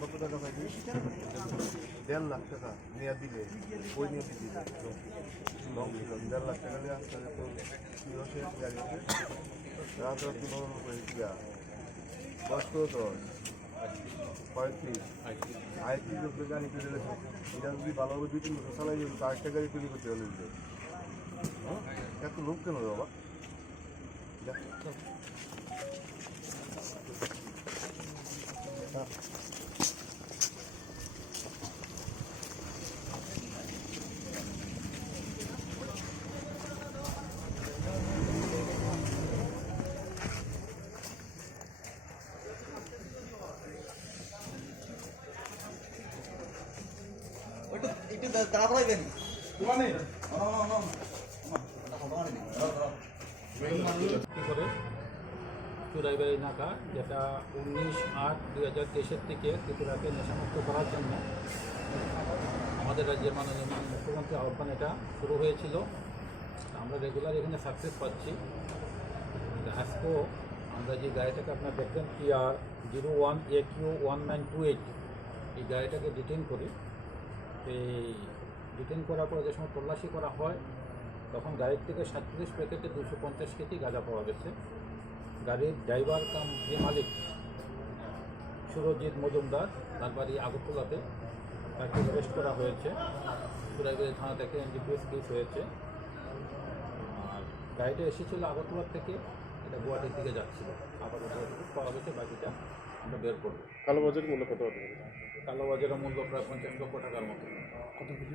কত টাকা পাই? 1.5 লাখ টাকা নিয়ে দিলে ওই নিয়ে দিলে 1.5 লাখ টাকা নিয়ে আসতে তো রাত রাত কষ্ট তো 35 আরেকটি গাড়ি কিনে রেখে এটা যদি ভালোভাবে 2-3 বছর চালাই যাবে তো আরেকটা গাড়ি তৈরি করতে হলে এত লোক কেন বাবা? একটু তাড়াতাড়ি দেন কি করে চুরাইবাড়ি নাকা, যেটা 19/8/2023 থেকে ত্রিপুরাকে নেশামুক্ত করার জন্য আমাদের রাজ্যের মাননীয় মুখ্যমন্ত্রী আহ্বান এটা শুরু হয়েছিল। আমরা রেগুলার এখানে সাকসেস পাচ্ছি। আজকেও আমরা যে গাড়িটাকে আপনার দেখবেন PR01AQ1928 এই গাড়িটাকে ডিটেইন করি। এই ডিটেইন করার পরে যে সময় তল্লাশি করা হয় তখন গাড়ির থেকে 37 প্যাকেটে 250 কেজি গাঁজা পাওয়া গেছে। গাড়ির ড্রাইভার কাম যে মালিক সুরজিৎ মজুমদার, তার বাড়ি আগরতলাতে, তাকে অ্যারেস্ট করা হয়েছে। চুরাইবাড়ি থানা থেকে এনডিপিএস কেস হয়েছে। আর গাড়িটা এসেছিল আগরতলার থেকে, এটা গুয়াহাটির দিকে যাচ্ছিল। আপাতত পাওয়া গেছে, বাকিটা আমরা বের করবো। কালোবাজার মূল্য কত? কালোবাজারের মূল্য প্রায় 50 লক্ষ টাকার মতো। কত কেজি?